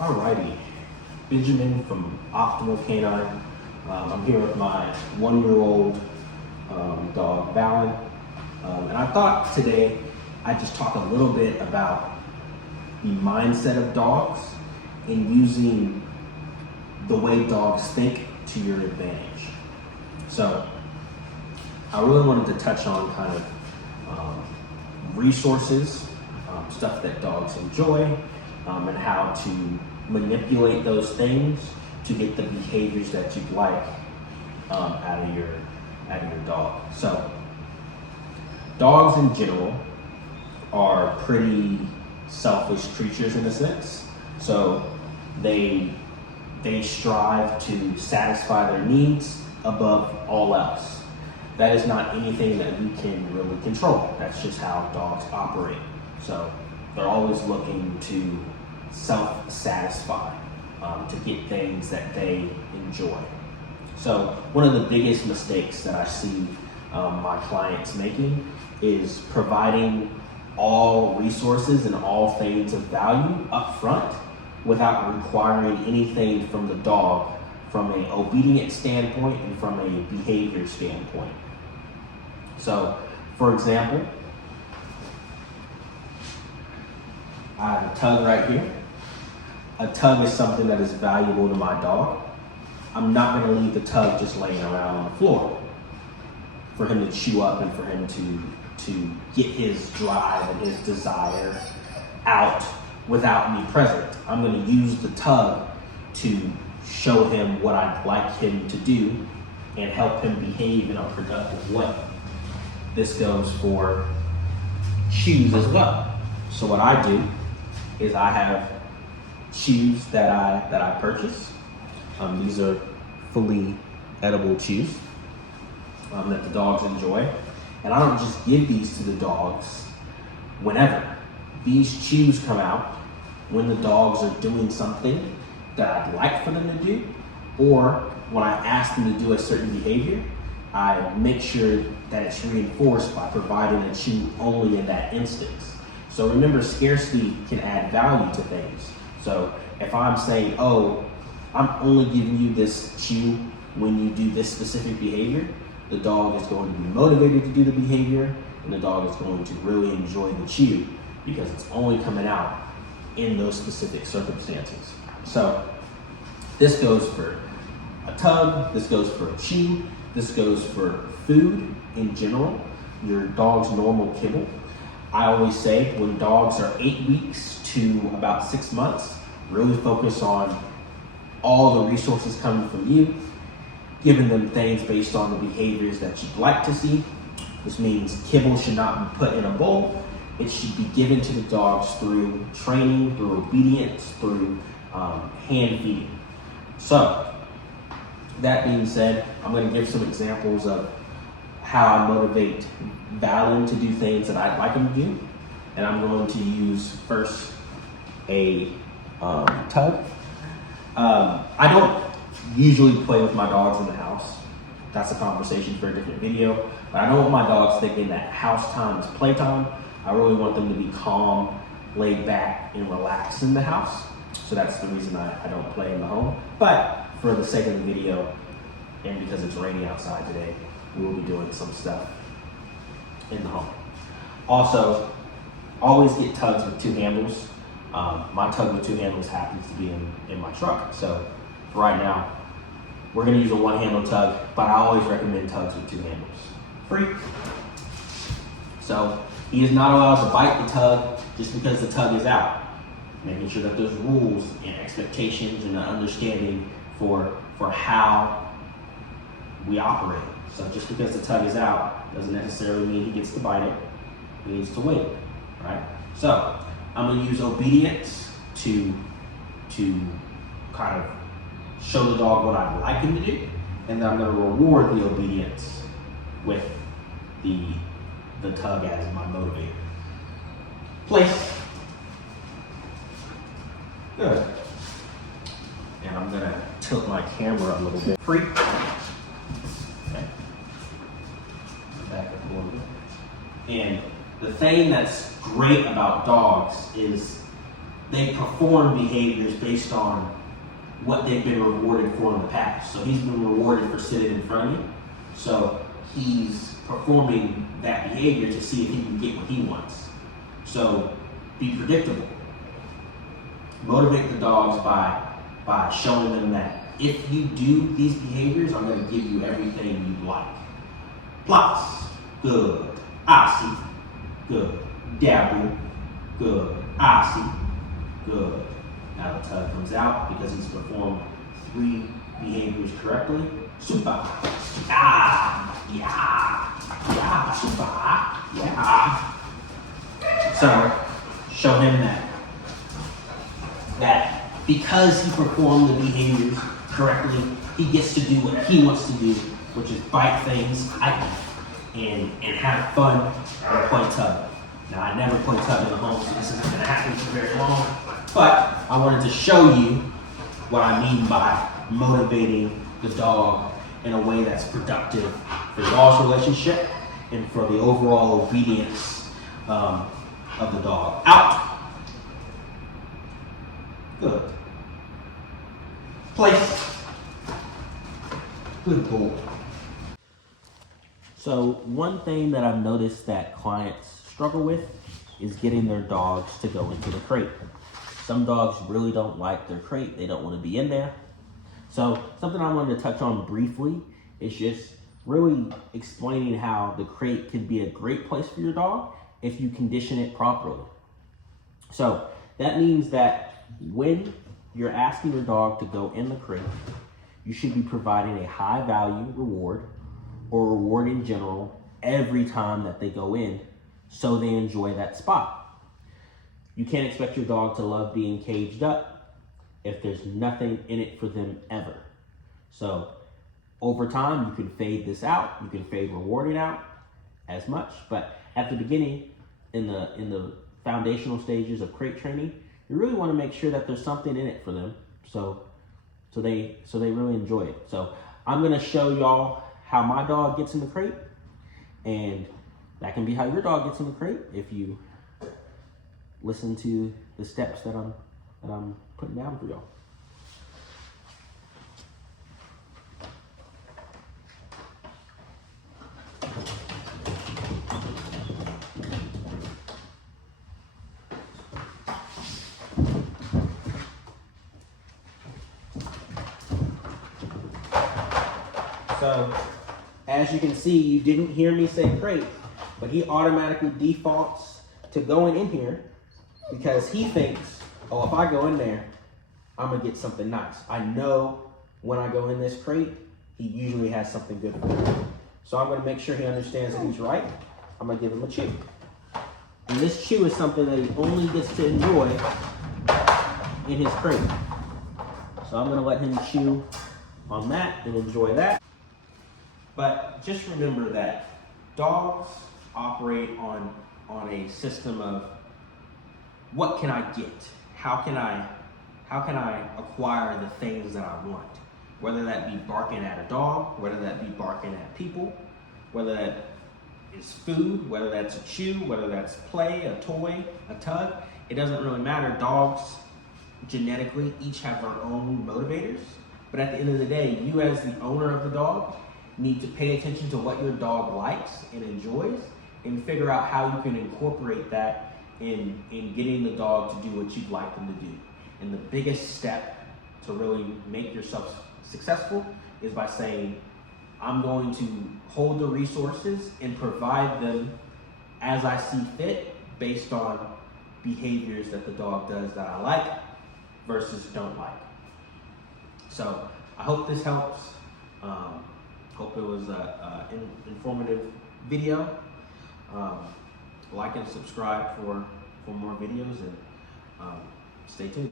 Alrighty, Benjamin from Optimal Canine. I'm here with my 1-year-old dog, Valen. And I thought today I'd just talk a little bit about the mindset of dogs and using the way dogs think to your advantage. So I really wanted to touch on kind of resources, stuff that dogs enjoy, and how to manipulate those things to get the behaviors that you'd like out of your dog. So dogs in general are pretty selfish creatures in a sense. So they strive to satisfy their needs above all else. That is not anything that we can really control. That's just how dogs operate. So they're always looking to self-satisfy, to get things that they enjoy. So one of the biggest mistakes that I see my clients making is providing all resources and all things of value up front without requiring anything from the dog from an obedience standpoint and from a behavior standpoint. So, for example, I have a tug right here. A tug is something that is valuable to my dog. I'm not going to leave the tug just laying around on the floor for him to chew up and for him to get his drive and his desire out without me present. I'm going to use the tug to show him what I'd like him to do and help him behave in a productive way. This goes for chews as well. So what I do is I have chews that I purchase. These are fully edible chews that the dogs enjoy. And I don't just give these to the dogs whenever. These chews come out when the dogs are doing something that I'd like for them to do, or when I ask them to do a certain behavior, I make sure that it's reinforced by providing a chew only in that instance. So remember, scarcity can add value to things. So if I'm saying, oh, I'm only giving you this chew when you do this specific behavior, the dog is going to be motivated to do the behavior, and the dog is going to really enjoy the chew because it's only coming out in those specific circumstances. So this goes for a tug, this goes for a chew, this goes for food in general, your dog's normal kibble. I always say when dogs are 8 weeks to about 6 months, really focus on all the resources coming from you, giving them things based on the behaviors that you'd like to see. This means kibble should not be put in a bowl. It should be given to the dogs through training, through obedience, through hand feeding. So that being said, I'm going to give some examples of how I motivate Valen to do things that I'd like him to do. And I'm going to use first a tug. I don't usually play with my dogs in the house. That's a conversation for a different video. But I don't want my dogs thinking that house time is playtime. I really want them to be calm, laid back, and relaxed in the house. So that's the reason I don't play in the home. But for the sake of the video, and because it's rainy outside today, we will be doing some stuff in the home. Also, always get tugs with 2 handles. My tug with 2 handles happens to be in my truck. So for right now, we're gonna use a 1-handle tug, but I always recommend tugs with 2 handles. Free. So he is not allowed to bite the tug just because the tug is out. Making sure that there's rules and expectations and an understanding for how we operate. So just because the tug is out doesn't necessarily mean he gets to bite it. He needs to wait, right? So I'm gonna use obedience to kind of show the dog what I'd like him to do, and then I'm gonna reward the obedience with the tug as my motivator. Place. Good. And I'm gonna tilt my camera a little bit. Free. Okay. Back up a little bit. And the thing that's great about dogs is they perform behaviors based on what they've been rewarded for in the past. So he's been rewarded for sitting in front of you. So he's performing that behavior to see if he can get what he wants. So be predictable. Motivate the dogs by showing them that if you do these behaviors, I'm going to give you everything you like. Plots, good. Asi, good. Dabble, good. Asi, good. Now the tug comes out because he's performed 3 behaviors correctly. Super, yeah, super, yeah. So show him that because he performed the behaviors correctly, he gets to do what he wants to do, which is bite things, and have fun and play tug. Now, I never play tug in the home, so this isn't going to happen for very long, but I wanted to show you what I mean by motivating the dog in a way that's productive for y'all's relationship and for the overall obedience of the dog. Out. Good. Place. Good boy. So one thing that I've noticed that clients struggle with is getting their dogs to go into the crate. Some dogs really don't like their crate. They don't want to be in there. So something I wanted to touch on briefly is just really explaining how the crate can be a great place for your dog if you condition it properly. So that means that when you're asking your dog to go in the crate, you should be providing a high value reward or reward in general every time that they go in so they enjoy that spot. You can't expect your dog to love being caged up if there's nothing in it for them ever. So over time, you can fade this out. You can fade rewarding out as much, but at the beginning, in the foundational stages of crate training, you really want to make sure that there's something in it for them, so they really enjoy it. So I'm gonna show y'all how my dog gets in the crate, and that can be how your dog gets in the crate if you listen to the steps that I'm putting down for y'all. So, as you can see, you didn't hear me say crate, but he automatically defaults to going in here because he thinks, oh, if I go in there, I'm gonna get something nice. I know when I go in this crate, he usually has something good for me. So I'm gonna make sure he understands that he's right. I'm gonna give him a chew. And this chew is something that he only gets to enjoy in his crate. So I'm gonna let him chew on that and enjoy that. But just remember that dogs operate on a system of what can I get? How can I acquire the things that I want? Whether that be barking at a dog, whether that be barking at people, whether that is food, whether that's a chew, whether that's play, a toy, a tug, it doesn't really matter. Dogs genetically each have their own motivators, but at the end of the day, you as the owner of the dog need to pay attention to what your dog likes and enjoys and figure out how you can incorporate that in getting the dog to do what you'd like them to do. And the biggest step to really make yourself successful is by saying, I'm going to hold the resources and provide them as I see fit based on behaviors that the dog does that I like versus don't like. So I hope this helps. Hope it was an informative video. Like and subscribe for more videos, and stay tuned.